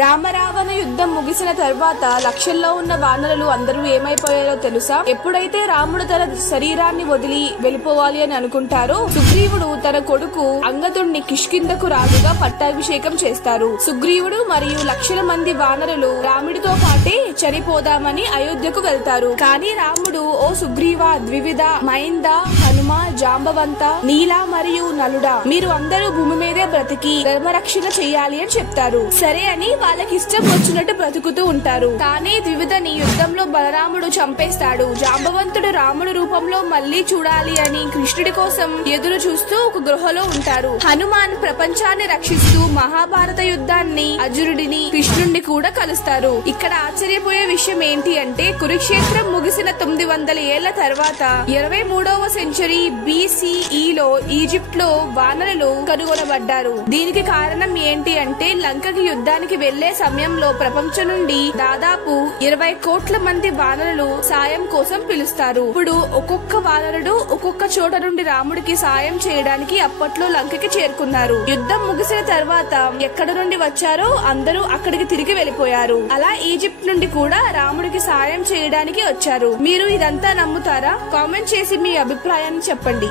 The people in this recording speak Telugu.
రామరావణ యుద్ధం ముగిసిన తర్వాత లక్షల్లో ఉన్న వానరులు అందరూ ఏమైపోయారో తెలుసా? ఎప్పుడైతే రాముడు తన శరీరాన్ని వదిలి వెళ్ళిపోవాలి అని అనుకుంటారో సుగ్రీవుడు తన కొడుకు అంగదుణ్ణి కిష్కిందకు రాజుగా పట్టాభిషేకం చేస్తారు. సుగ్రీవుడు మరియు లక్షల మంది వానరులు రాముడితో పాటే చనిపోదామని అయోధ్యకు వెళ్తారు. కానీ రాముడు, ఓ సుగ్రీవా, ద్వివిధ, మైంద, హనుమ, జాంబవంత, నీల మరియు నలుడా, మీరు అందరూ భూమి మీదే బ్రతికి ధర్మరక్షణ చెయ్యాలి అని చెప్తారు. సరే అని వాళ్ళకి ఇష్టం వచ్చినట్టు బ్రతుకుతూ ఉంటారు. కానీ ద్వివిధని యుద్ధంలో బలరాముడు చంపేస్తాడు. జాంబవంతుడు రాముడు రూపంలో మళ్లీ చూడాలి అని కృష్ణుడి కోసం ఎదురు చూస్తూ ఒక గృహలో ఉంటారు. హనుమాన్ ప్రపంచాన్ని రక్షిస్తూ మహాభారత యుద్ధాన్ని, అర్జునుడిని, కృష్ణుడిని కూడా కలుస్తారు. ఇక్కడ ఆశ్చర్యపోయే విషయం ఏంటి అంటే కురుక్షేత్రం ముగిసిన 900 ఏళ్ల తర్వాత 23వ సెంచరీ BCEలో ఈజిప్ట్ లో వానరులు కనుగొనబడ్డారు. దీనికి కారణం ఏంటి అంటే లంకకి యుద్ధానికి వెళ్లే సమయంలో ప్రపంచం నుండి దాదాపు 20 కోట్ల మంది వానరులు సాయం కోసం పిలుస్తారు. ఇప్పుడు ఒక్కొక్క వానరుడు ఒక్కొక్క చోట నుండి రాముడికి సాయం చేయడానికి అప్పట్లో లంకకి చేరుకున్నారు. యుద్ధం ముగిసిన తర్వాత ఎక్కడ నుండి వచ్చారో అందరూ అక్కడికి తిరిగి వెళ్లిపోయారు. అలా ఈజిప్ట్ నుండి కూడా రాముడికి సాయం చేయడానికి వచ్చారు. మీరు ఇదంతా నమ్ముతారా? కామెంట్ చేసి మీ అభిప్రాయాన్ని చెప్పండి.